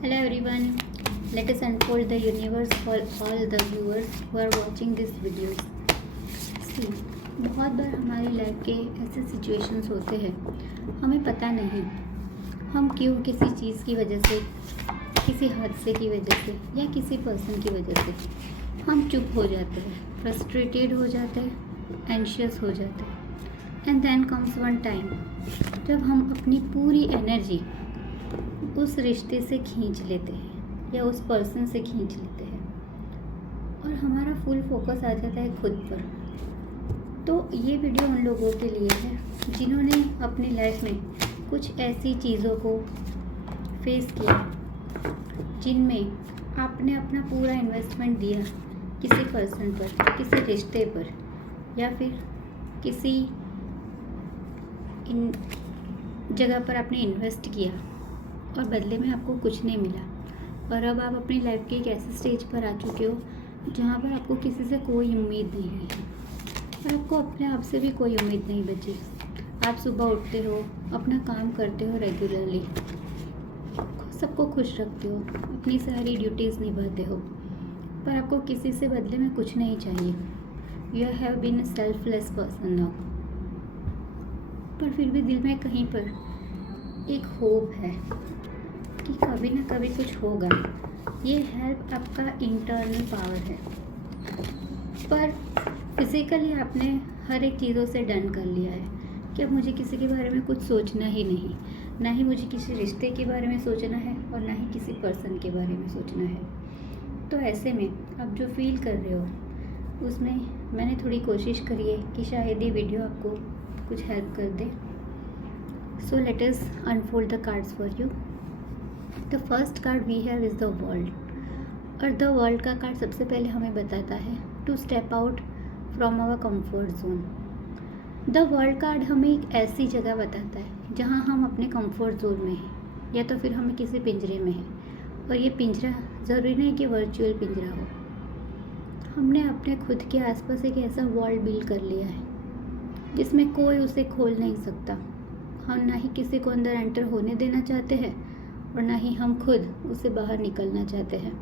Hello everyone, let us unfold the universe for all the viewers who are watching this videos. See, बहुत बार हमारी life के ऐसे situations होते हैं, हमें पता नहीं हम क्यों किसी चीज़ की वजह से, किसी हादसे की वजह से या किसी पर्सन की वजह से हम चुप हो जाते हैं, फ्रस्ट्रेटेड हो जाते हैं, एंशियस हो जाते हैं. And then comes one time जब हम अपनी पूरी एनर्जी उस रिश्ते से खींच लेते हैं या उस पर्सन से खींच लेते हैं और हमारा फुल फोकस आ जाता है खुद पर. तो ये वीडियो उन लोगों के लिए है जिन्होंने अपनी लाइफ में कुछ ऐसी चीज़ों को फेस किया जिनमें आपने अपना पूरा इन्वेस्टमेंट दिया किसी पर्सन पर, किसी रिश्ते पर, या फिर किसी जगह पर आपने इन्वेस्ट किया और बदले में आपको कुछ नहीं मिला. और अब आप अपनी लाइफ के एक ऐसे स्टेज पर आ चुके हो जहाँ पर आपको किसी से कोई उम्मीद नहीं है और आपको अपने आप से भी कोई उम्मीद नहीं बची. आप सुबह उठते हो, अपना काम करते हो रेगुलरली, सबको खुश रखते हो, अपनी सारी ड्यूटीज़ निभाते हो, पर आपको किसी से बदले में कुछ नहीं चाहिए. You have been a selfless person now. पर फिर भी दिल में कहीं पर एक होप है कि कभी ना कभी कुछ होगा. ये हेल्प आपका इंटरनल पावर है. पर फिज़िकली आपने हर एक चीज़ों से डन कर लिया है कि अब मुझे किसी के बारे में कुछ सोचना ही नहीं, ना ही मुझे किसी रिश्ते के बारे में सोचना है और ना ही किसी पर्सन के बारे में सोचना है. तो ऐसे में आप जो फील कर रहे हो उसमें मैंने थोड़ी कोशिश करी है कि शायद ये वीडियो आपको कुछ हेल्प कर दे. So let us unfold the cards for you. The first card we have is the world. और the world का कार्ड सबसे पहले हमें बताता है to step out from our comfort zone. The world card हमें एक ऐसी जगह बताता है जहाँ हम अपने comfort zone में हैं या तो फिर हमें किसी पिंजरे में हैं. और ये पिंजरा ज़रूरी नहीं कि वर्चुअल पिंजरा हो. हमने अपने खुद के आसपास एक ऐसा वर्ल्ड बिल्ड कर लिया है जिसमें कोई उसे खोल नहीं सकता. हम ना ही किसी को अंदर एंटर होने देना चाहते हैं और ना ही हम खुद उससे बाहर निकलना चाहते हैं.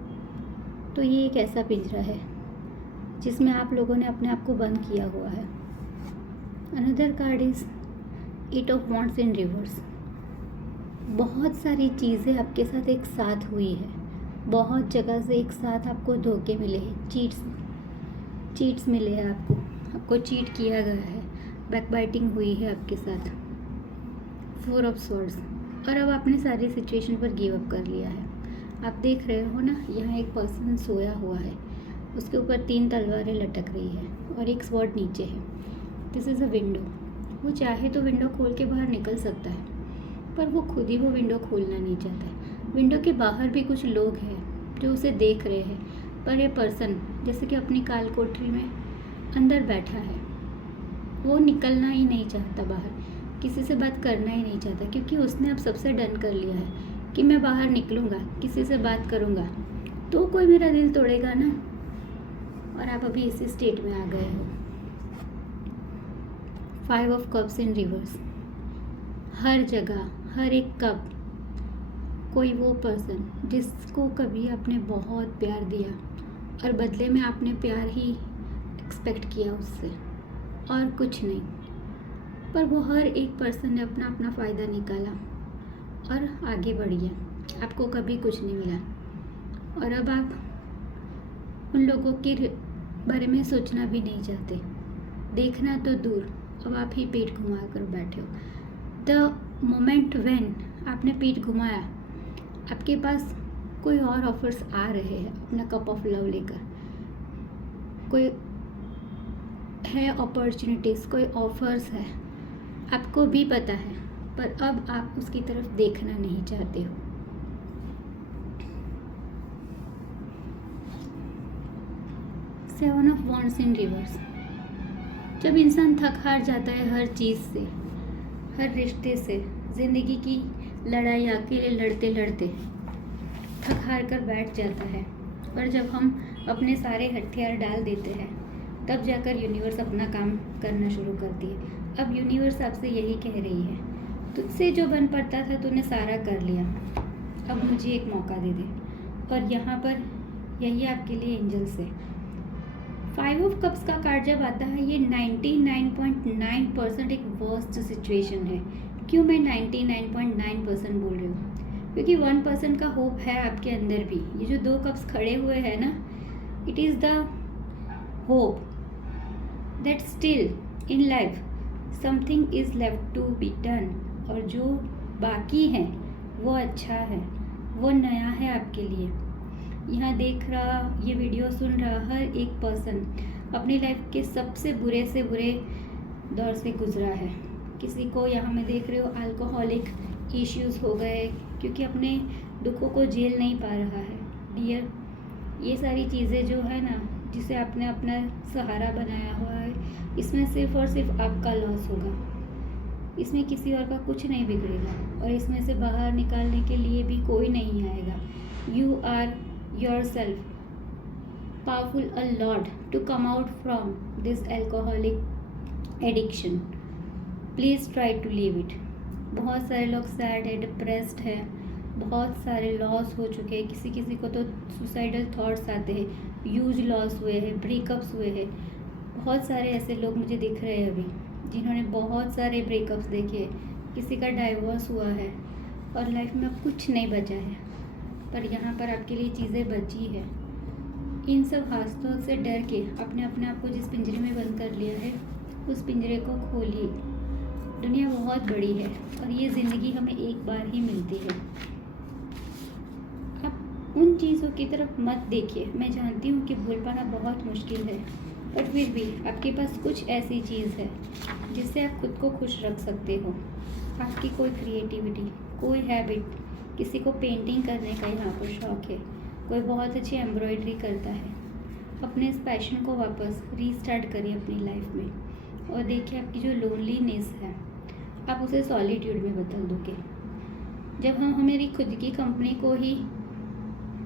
तो ये एक ऐसा पिंजरा है जिसमें आप लोगों ने अपने आप को बंद किया हुआ है. Another card is eight of wands in reverse. बहुत सारी चीज़ें आपके साथ एक साथ हुई है, बहुत जगह से एक साथ आपको धोखे मिले हैं, चीट्स मिले हैं, आपको चीट किया गया है, बैकबाइटिंग हुई है आपके साथ. 4 ऑफ स्वॉर्ड्स. और अब आपने सारी सिचुएशन पर गिव अप कर लिया है. आप देख रहे हो ना, यहाँ एक पर्सन सोया हुआ है, उसके ऊपर 3 तलवारें लटक रही है और एक स्वॉर्ड नीचे है. This is a window. वो चाहे तो विंडो खोल के बाहर निकल सकता है पर वो खुद ही वो विंडो खोलना नहीं चाहता है. विंडो के बाहर भी कुछ लोग हैं जो उसे देख रहे हैं, पर ये पर्सन जैसे कि अपनी काल कोठरी में अंदर बैठा है, वो निकलना ही नहीं चाहता बाहर, किसी से बात करना ही नहीं चाहता, क्योंकि उसने अब सबसे डन कर लिया है कि मैं बाहर निकलूँगा, किसी से बात करूँगा तो कोई मेरा दिल तोड़ेगा ना. और आप अभी इसी स्टेट में आ गए हो. 5 ऑफ कप्स इन रिवर्स. हर जगह, हर एक कप, कोई वो पर्सन जिसको कभी आपने बहुत प्यार दिया और बदले में आपने प्यार ही एक्सपेक्ट किया उससे और कुछ नहीं, पर वो हर एक पर्सन ने अपना अपना फ़ायदा निकाला और आगे बढ़ गया. आपको कभी कुछ नहीं मिला और अब आप उन लोगों के बारे में सोचना भी नहीं चाहते, देखना तो दूर, अब आप ही पीठ घुमा कर बैठे हो. द मोमेंट व्हेन आपने पीठ घुमाया, आपके पास कोई और ऑफर्स आ रहे हैं अपना कप ऑफ लव लेकर, कोई है अपॉर्चुनिटीज़, कोई ऑफर्स है, आपको भी पता है, पर अब आप उसकी तरफ देखना नहीं चाहते हो. Seven of wands in reverse. जब इंसान थक हार जाता है हर चीज़ से, हर रिश्ते से, ज़िंदगी की लड़ाई अकेले लड़ते लड़ते थक हार कर बैठ जाता है, पर जब हम अपने सारे हथियार डाल देते हैं तब जाकर यूनिवर्स अपना काम करना शुरू करती है. अब यूनिवर्स आपसे यही कह रही है, तुझसे जो बन पड़ता था तूने सारा कर लिया, अब मुझे एक मौका दे दे। और यहाँ पर यही आपके लिए एंजल्स है। 5 ऑफ कप्स का कार्ड जब आता है, ये 99.9% एक वर्स्ट सिचुएशन है। क्यों मैं 99.9% बोल रही हूँ? क्योंकि 1% का होप है आपके अंदर भी। ये जो 2 कप्स खड़े हुए हैं ना, it is the hope that still in life something is left to be done. और जो बाकी है वो अच्छा है, वो नया है आपके लिए। यहाँ देख रहा, ये वीडियो सुन रहा हर एक पर्सन अपनी लाइफ के सबसे बुरे से बुरे दौर से गुजरा है। किसी को यहाँ मैं देख रही हूँ अल्कोहलिक इश्यूज़ हो गए, क्योंकि अपने दुखों को झेल नहीं पा रहा है। डियर, ये सारी चीज़ें जो है ना, जिसे आपने अपना सहारा बनाया हुआ है, इसमें सिर्फ़ और सिर्फ आपका लॉस होगा। इसमें किसी और का कुछ नहीं बिगड़ेगा और इसमें से बाहर निकालने के लिए भी कोई नहीं आएगा। You are yourself powerful a lot to come out from this alcoholic addiction. Please try to leave it. बहुत सारे लोग सैड है, डिप्रेस्ड है, बहुत सारे लॉस हो चुके हैं। किसी किसी को तो सुसाइडल थॉट्स आते हैं, ह्यूज लॉस हुए हैं, ब्रेकअप्स हुए हैं। बहुत सारे ऐसे लोग मुझे दिख रहे हैं अभी, जिन्होंने बहुत सारे ब्रेकअप्स देखे, किसी का डाइवोर्स हुआ है और लाइफ में अब कुछ नहीं बचा है। पर यहाँ पर आपके लिए चीज़ें बची है। इन सब हादसों से डर के अपने आप को जिस पिंजरे में बंद कर लिया है, उस पिंजरे को खोलिए। दुनिया बहुत बड़ी है और ये ज़िंदगी हमें एक बार ही मिलती है। आप उन चीज़ों की तरफ मत देखिए। मैं जानती हूँ कि भूल पाना बहुत मुश्किल है, पर फिर भी आपके पास कुछ ऐसी चीज़ है जिससे आप खुद को खुश रख सकते हो। आपकी कोई क्रिएटिविटी, कोई हैबिट, किसी को पेंटिंग करने का यहाँ पर शौक़ है, कोई बहुत अच्छी एम्ब्रॉयडरी करता है। अपने इस पैशन को वापस रीस्टार्ट करिए अपनी लाइफ में और देखिए आपकी जो लोनलीनेस है, आप उसे सॉलिट्यूड में बदल दोगे। जब हम हमारी खुद की कंपनी को ही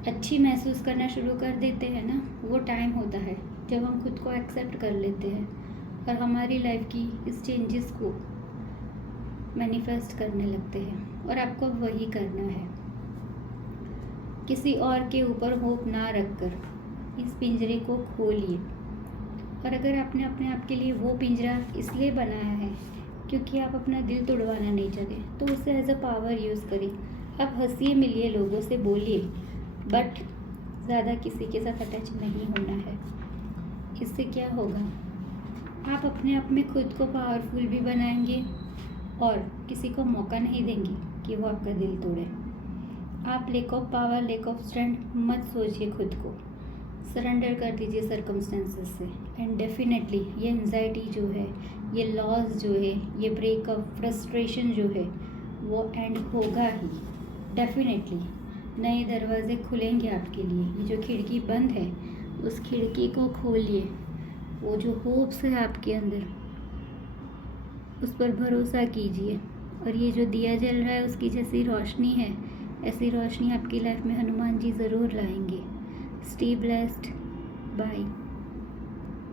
अच्छी महसूस करना शुरू कर देते हैं ना, वो टाइम होता है जब हम खुद को एक्सेप्ट कर लेते हैं और हमारी लाइफ की इस चेंजेस को मैनिफेस्ट करने लगते हैं। और आपको वही करना है। किसी और के ऊपर होप ना रखकर इस पिंजरे को खोलिए। और अगर आपने अपने आप के लिए वो पिंजरा इसलिए बनाया है क्योंकि आप अपना दिल तोड़वाना नहीं चाहते, तो उसे एज अ पावर यूज़ करिए। आप हंसिए, मिलिए, लोगों से बोलिए, बट ज़्यादा किसी के साथ अटैच नहीं होना है। इससे क्या होगा, आप अपने आप में खुद को पावरफुल भी बनाएंगे और किसी को मौका नहीं देंगे कि वो आपका दिल तोड़े। आप lack of power, lack of strength मत सोचिए, खुद को सरेंडर कर दीजिए सर्कमस्टेंसेस से। एंड डेफिनेटली ये एंजाइटी जो है, ये लॉस जो है, ये ब्रेकअप, फ्रस्ट्रेशन जो है, वो एंड होगा ही। डेफिनेटली नए दरवाजे खुलेंगे आपके लिए। ये जो खिड़की बंद है, उस खिड़की को खोलिए। वो जो होप्स है आपके अंदर, उस पर भरोसा कीजिए। और ये जो दिया जल रहा है, उसकी जैसी रोशनी है, ऐसी रोशनी आपकी लाइफ में हनुमान जी ज़रूर लाएंगे। Stay blessed, bye.